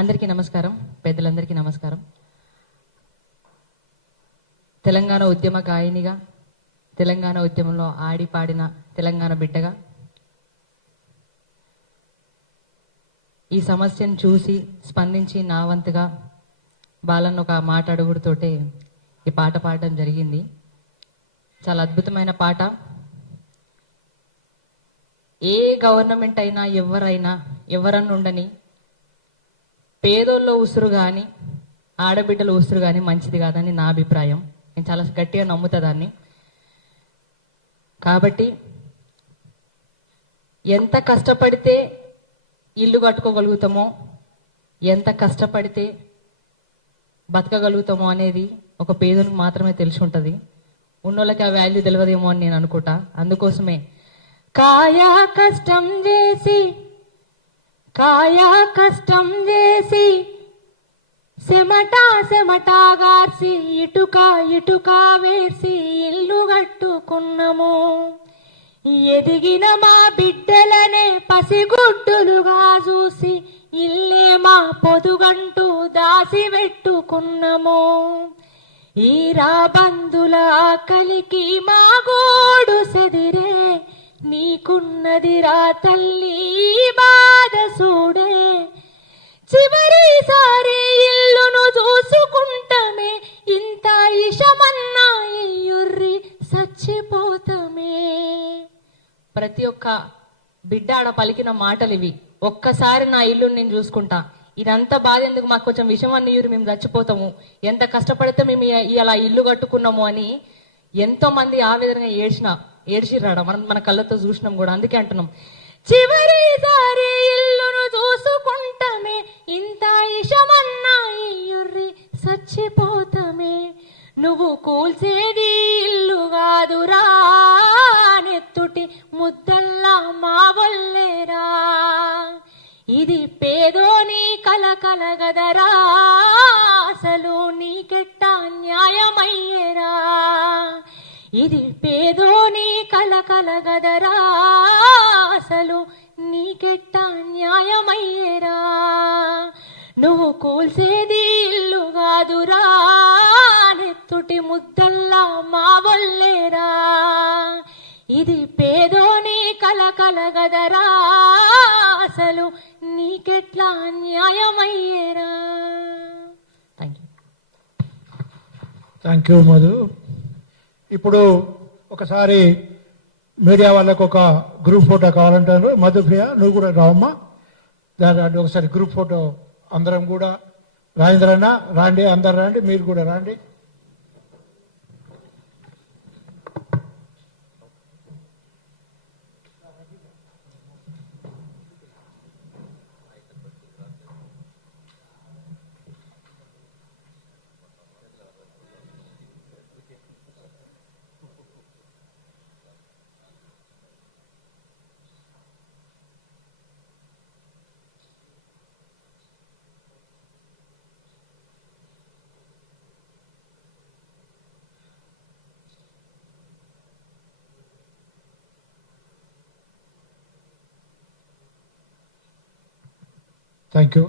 అందరికీ నమస్కారం, పెద్దలందరికీ నమస్కారం. తెలంగాణ ఉద్యమ గాయనిగా, తెలంగాణ ఉద్యమంలో ఆడి పాడిన తెలంగాణ బిడ్డగా ఈ సమస్యను చూసి స్పందించి నా వంతుగా బాలన్న ఒక మాట అడుగుడుతోటే ఈ పాట పాడడం జరిగింది. చాలా అద్భుతమైన పాట. ఏ గవర్నమెంట్ అయినా ఎవరన్నా ఉండని పేదోళ్ళ ఉసురు కానీ ఆడబిడ్డల ఉసురు కానీ మంచిది కాదని నా అభిప్రాయం. నేను చాలా గట్టిగా నమ్ముతా దాన్ని. కాబట్టి ఎంత కష్టపడితే ఇల్లు కట్టుకోగలుగుతామో, ఎంత కష్టపడితే బతకగలుగుతామో అనేది ఒక పేదలకు మాత్రమే తెలిసి ఉంటుంది. ఉన్నోళ్ళకి ఆ వాల్యూ తెలియదేమో అని నేను అనుకుంటా. అందుకోసమే కాయా కష్టం చేసి సెమటాగార్సి ఇటుక వేసి ఇల్లు కట్టుకున్నాము. ఎదిగిన మా బిడ్డలనే పసిగుడ్డులుగా చూసి ఇల్లే మా పొదుగంటూ దాసి పెట్టుకున్నాము. ఈ రాబందుల ఆకలికి మా గోడు సెదిరే, నీకున్నది రా తల్లి బాధ చూడే. చివరిసారి ఇల్లును చూసుకుంటమే, ఇంత ఇషమన్నా ఇయ్యుర్రి చచ్చిపోతమే. ప్రతి ఒక్క బిడ్డ ఆడ పలికిన మాటలు ఇవి. ఒక్కసారి నా ఇల్లుని నేను చూసుకుంటా, ఇదంతా బాధ ఎందుకు, మాకు కొంచెం విషం అన్న ఇయ్యురు, మేము చచ్చిపోతాము, ఎంత కష్టపడితే మేము ఇలా ఇల్లు కట్టుకున్నాము అని ఎంతో మంది ఆవేదనగా ఏడ్చిర్రాడ. మన కళ్ళతో చూసినాం కూడా. అందుకే అంటున్నాం, చివరిసారి ఇల్లును చూసుకుంటమే, ఇంత ఇషమన్నా ఇయ్యుర్రి చచ్చిపోతమే. నువ్వు కూల్చేది ఇల్లు కాదురా, నెత్తుటి ముద్దల్లా మా వల్లేరా. ఇది పేదోని కలగదరా, అసలు నీకెట్టా న్యాయమయ్యేరా. ఇది పేదోని కలగదరా, అసలు నీకెట్టా న్యాయమయ్యేరా. నువ్వు కూల్చేది ఇల్లు కాదురా, నెత్తుటి ముద్దల్లా మా వల్లేరా. ఇది పేదోని కలగదరా, అసలు నీకెట్లా న్యాయమయ్యేరా. Thank you Madhu. ఇప్పుడు ఒకసారి మీడియా వాళ్ళకు ఒక గ్రూప్ ఫోటో కావాలంటారు. మధుప్రియ, నువ్వు కూడా రావమ్మా. దాని ఒకసారి గ్రూప్ ఫోటో అందరం కూడా. రాజేంద్రన్న రాండి, అందరు రండి, మీరు కూడా రండి. Thank you.